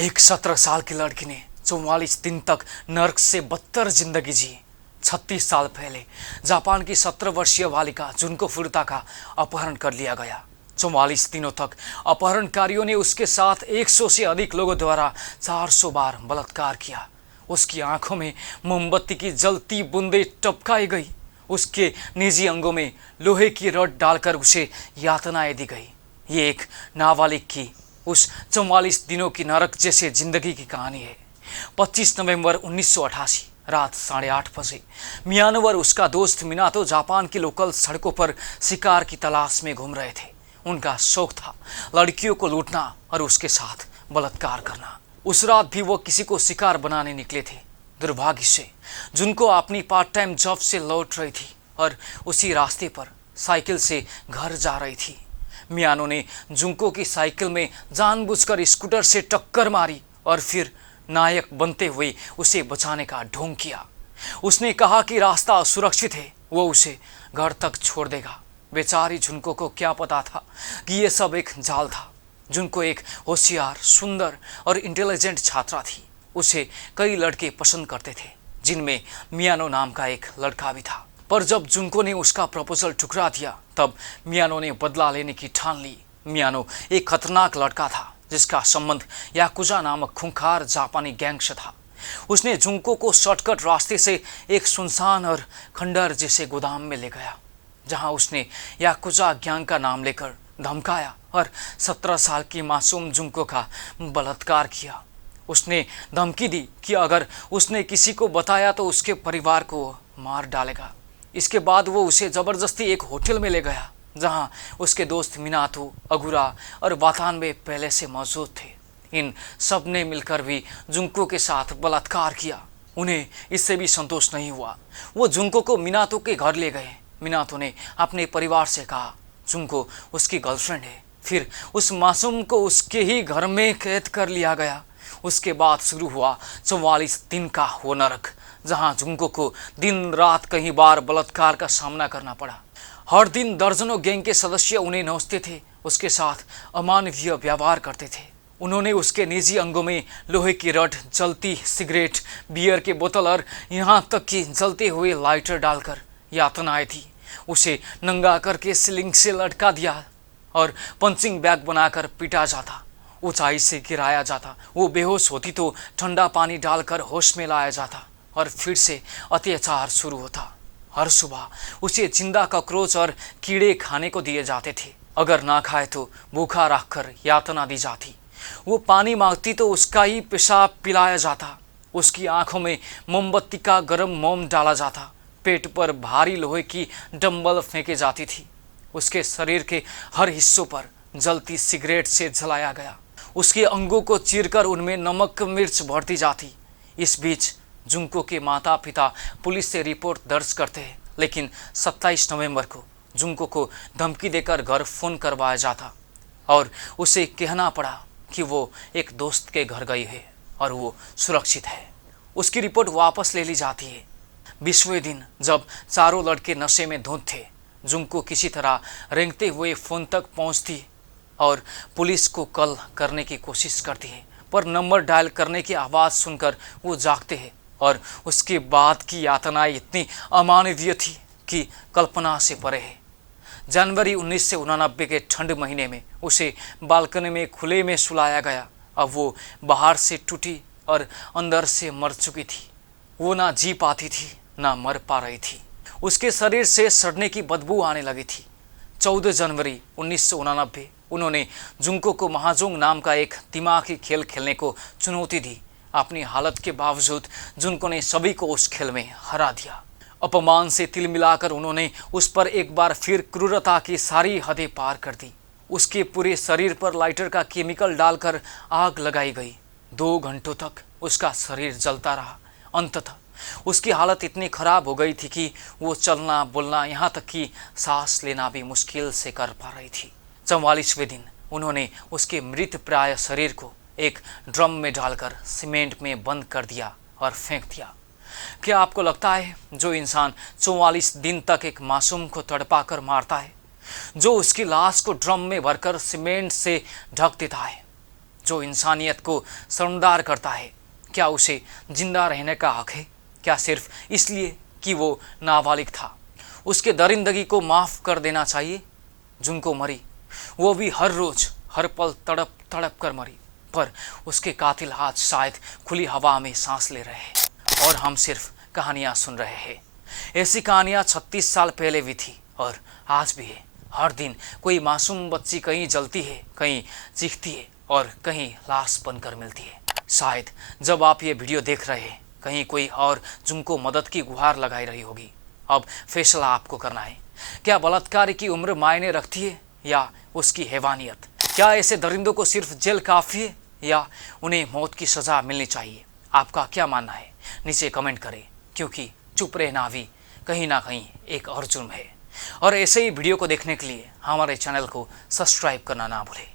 एक 17 साल की लड़की ने 44 दिन तक नर्क से बदतर जिंदगी जी। 36 साल पहले जापान की 17 वर्षीय बालिका जुनको फुरुता का अपहरण कर लिया गया। 44 दिनों तक अपहरणकारियों ने उसके साथ 100 से अधिक लोगों द्वारा 400 बार बलात्कार किया। उसकी आंखों में मोमबत्ती की जलती बूंदें टपकाई गई। उसके निजी अंगों में लोहे की रॉड डालकर उसे यातनाएं दी गई। ये एक नाबालिग की उस 44 दिनों की नरक जैसे जिंदगी की कहानी है। 25 नवंबर 1988 रात 8:30 बजे मियानो और उसका दोस्त मिनातो जापान की लोकल सड़कों पर शिकार की तलाश में घूम रहे थे। उनका शौक था लड़कियों को लूटना और उसके साथ बलात्कार करना। उस रात भी वो किसी को शिकार बनाने निकले थे। दुर्भाग्य से जिनको अपनी पार्ट टाइम जॉब से लौट रही थी और उसी रास्ते पर साइकिल से घर जा रही थी। मियानो ने जुंको की साइकिल में जानबूझकर स्कूटर से टक्कर मारी और फिर नायक बनते हुए उसे बचाने का ढोंग किया। उसने कहा कि रास्ता असुरक्षित है, वो उसे घर तक छोड़ देगा। बेचारी जुनको को क्या पता था कि ये सब एक जाल था। जुनको एक होशियार, सुंदर और इंटेलिजेंट छात्रा थी। उसे कई लड़के पसंद करते थे, जिनमें मियानो नाम का एक लड़का भी था। पर जब जुनको ने उसका प्रपोजल ठुकरा दिया, तब मियानो ने बदला लेने की ठान ली। मियानो एक खतरनाक लड़का था जिसका संबंध याकुजा नामक खूंखार जापानी गैंग से था। उसने जुनको को शॉर्टकट रास्ते से एक सुनसान और खंडर जैसे गोदाम में ले गया, जहां उसने याकुजा गैंग का नाम लेकर धमकाया और 17 साल की मासूम जुनको का बलात्कार किया। उसने धमकी दी कि अगर उसने किसी को बताया तो उसके परिवार को मार डालेगा। इसके बाद वो उसे जबरदस्ती एक होटल में ले गया, जहां उसके दोस्त मिनातो, अगुरा और वातानबे पहले से मौजूद थे। इन सब ने मिलकर भी जुंको के साथ बलात्कार किया। उन्हें इससे भी संतोष नहीं हुआ। वो जुंको को मिनातो के घर ले गए। मिनातो ने अपने परिवार से कहा जुंको उसकी गर्लफ्रेंड है। फिर उस मासूम को उसके ही घर में कैद कर लिया गया। उसके बाद शुरू हुआ 44 दिन का वो नरक, जहां जुंको को दिन रात कई बार बलात्कार का सामना करना पड़ा। हर दिन दर्जनों गैंग के सदस्य उन्हें नोचते थे, उसके साथ अमानवीय व्यवहार करते थे। उन्होंने उसके निजी अंगों में लोहे की रड, जलती सिगरेट, बियर के बोतल और यहाँ तक कि जलते हुए लाइटर डालकर यातनाएं थी। उसे नंगा करके सीलिंग से लटका दिया और पंचिंग बैग बनाकर पीटा जाता। ऊंचाई से गिराया जाता। वो बेहोश होती तो ठंडा पानी डालकर होश में लाया जाता और फिर से अत्याचार शुरू होता। हर सुबह उसे जिंदा कॉकरोच और कीड़े खाने को दिए जाते थे। अगर ना खाए तो भूखा रखकर यातना दी जाती। वो पानी मांगती तो उसका ही पेशाब पिलाया जाता। उसकी आंखों में मोमबत्ती का गर्म मोम डाला जाता। पेट पर भारी लोहे की डंबल फेंके जाती थी। उसके शरीर के हर हिस्सों पर जलती सिगरेट से जलाया गया। उसके अंगों को चीरकर उनमें नमक मिर्च भरती जाती। इस बीच जुंको के माता पिता पुलिस से रिपोर्ट दर्ज करते हैं, लेकिन 27 नवंबर को जुंको को धमकी देकर घर फोन करवाया जाता और उसे कहना पड़ा कि वो एक दोस्त के घर गई है और वो सुरक्षित है। उसकी रिपोर्ट वापस ले ली जाती है। 20वें दिन जब चारों लड़के नशे में धुत थे, जुंको किसी तरह रेंगते हुए फोन तक पहुंचती और पुलिस को कॉल करने की कोशिश करती है, पर नंबर डायल करने की आवाज़ सुनकर वो जागते हैं और उसके बाद की यातनाएं इतनी अमानवीय थी कि कल्पना से परे है। जनवरी 1989 के ठंड महीने में उसे बालकनी में खुले में सुलाया गया। अब वो बाहर से टूटी और अंदर से मर चुकी थी। वो ना जी पाती थी ना मर पा रही थी। उसके शरीर से सड़ने की बदबू आने लगी थी। 14 जनवरी 1989 उन्होंने जुंको को महाजोंग नाम का एक दिमागी खेल खेलने को चुनौती दी। अपनी हालत के बावजूद जुंको ने सभी को उस खेल में हरा दिया। अपमान से तिल मिलाकर उन्होंने उस पर एक बार फिर क्रूरता की सारी हदें पार कर दी। उसके पूरे शरीर पर लाइटर का केमिकल डालकर आग लगाई गई। 2 घंटों तक उसका शरीर जलता रहा। अंततः उसकी हालत इतनी खराब हो गई थी कि वो चलना, बोलना, यहाँ तक कि सांस लेना भी मुश्किल से कर पा रही थी। 44वें दिन उन्होंने उसके मृत प्राय शरीर को एक ड्रम में डालकर सीमेंट में बंद कर दिया और फेंक दिया। क्या आपको लगता है जो इंसान 44 दिन तक एक मासूम को तड़पा कर मारता है, जो उसकी लाश को ड्रम में भरकर सीमेंट से ढक देता है, जो इंसानियत को शर्मदार करता है, क्या उसे जिंदा रहने का हक है? क्या सिर्फ इसलिए कि वो नाबालिग था उसके दरिंदगी को माफ़ कर देना चाहिए? जुनको मरी वो भी हर रोज़ हर पल तड़प तड़प कर मरी, पर उसके कातिल आज शायद खुली हवा में सांस ले रहे हैं और हम सिर्फ कहानियाँ सुन रहे हैं। ऐसी कहानियाँ 36 साल पहले भी थी और आज भी है। हर दिन कोई मासूम बच्ची कहीं जलती है, कहीं चीखती है और कहीं लाश बनकर मिलती है। शायद जब आप ये वीडियो देख रहे हैं कहीं कोई और जुनको मदद की गुहार लगाई रही होगी। अब फैसला आपको करना है। क्या बलात्कार की उम्र मायने रखती है या उसकी हैवानियत? क्या ऐसे दरिंदों को सिर्फ जेल काफ़ी है या उन्हें मौत की सज़ा मिलनी चाहिए? आपका क्या मानना है? नीचे कमेंट करें, क्योंकि चुप रहना भी कहीं ना कहीं एक और जुर्म है। और ऐसे ही वीडियो को देखने के लिए हमारे चैनल को सब्सक्राइब करना ना भूलें।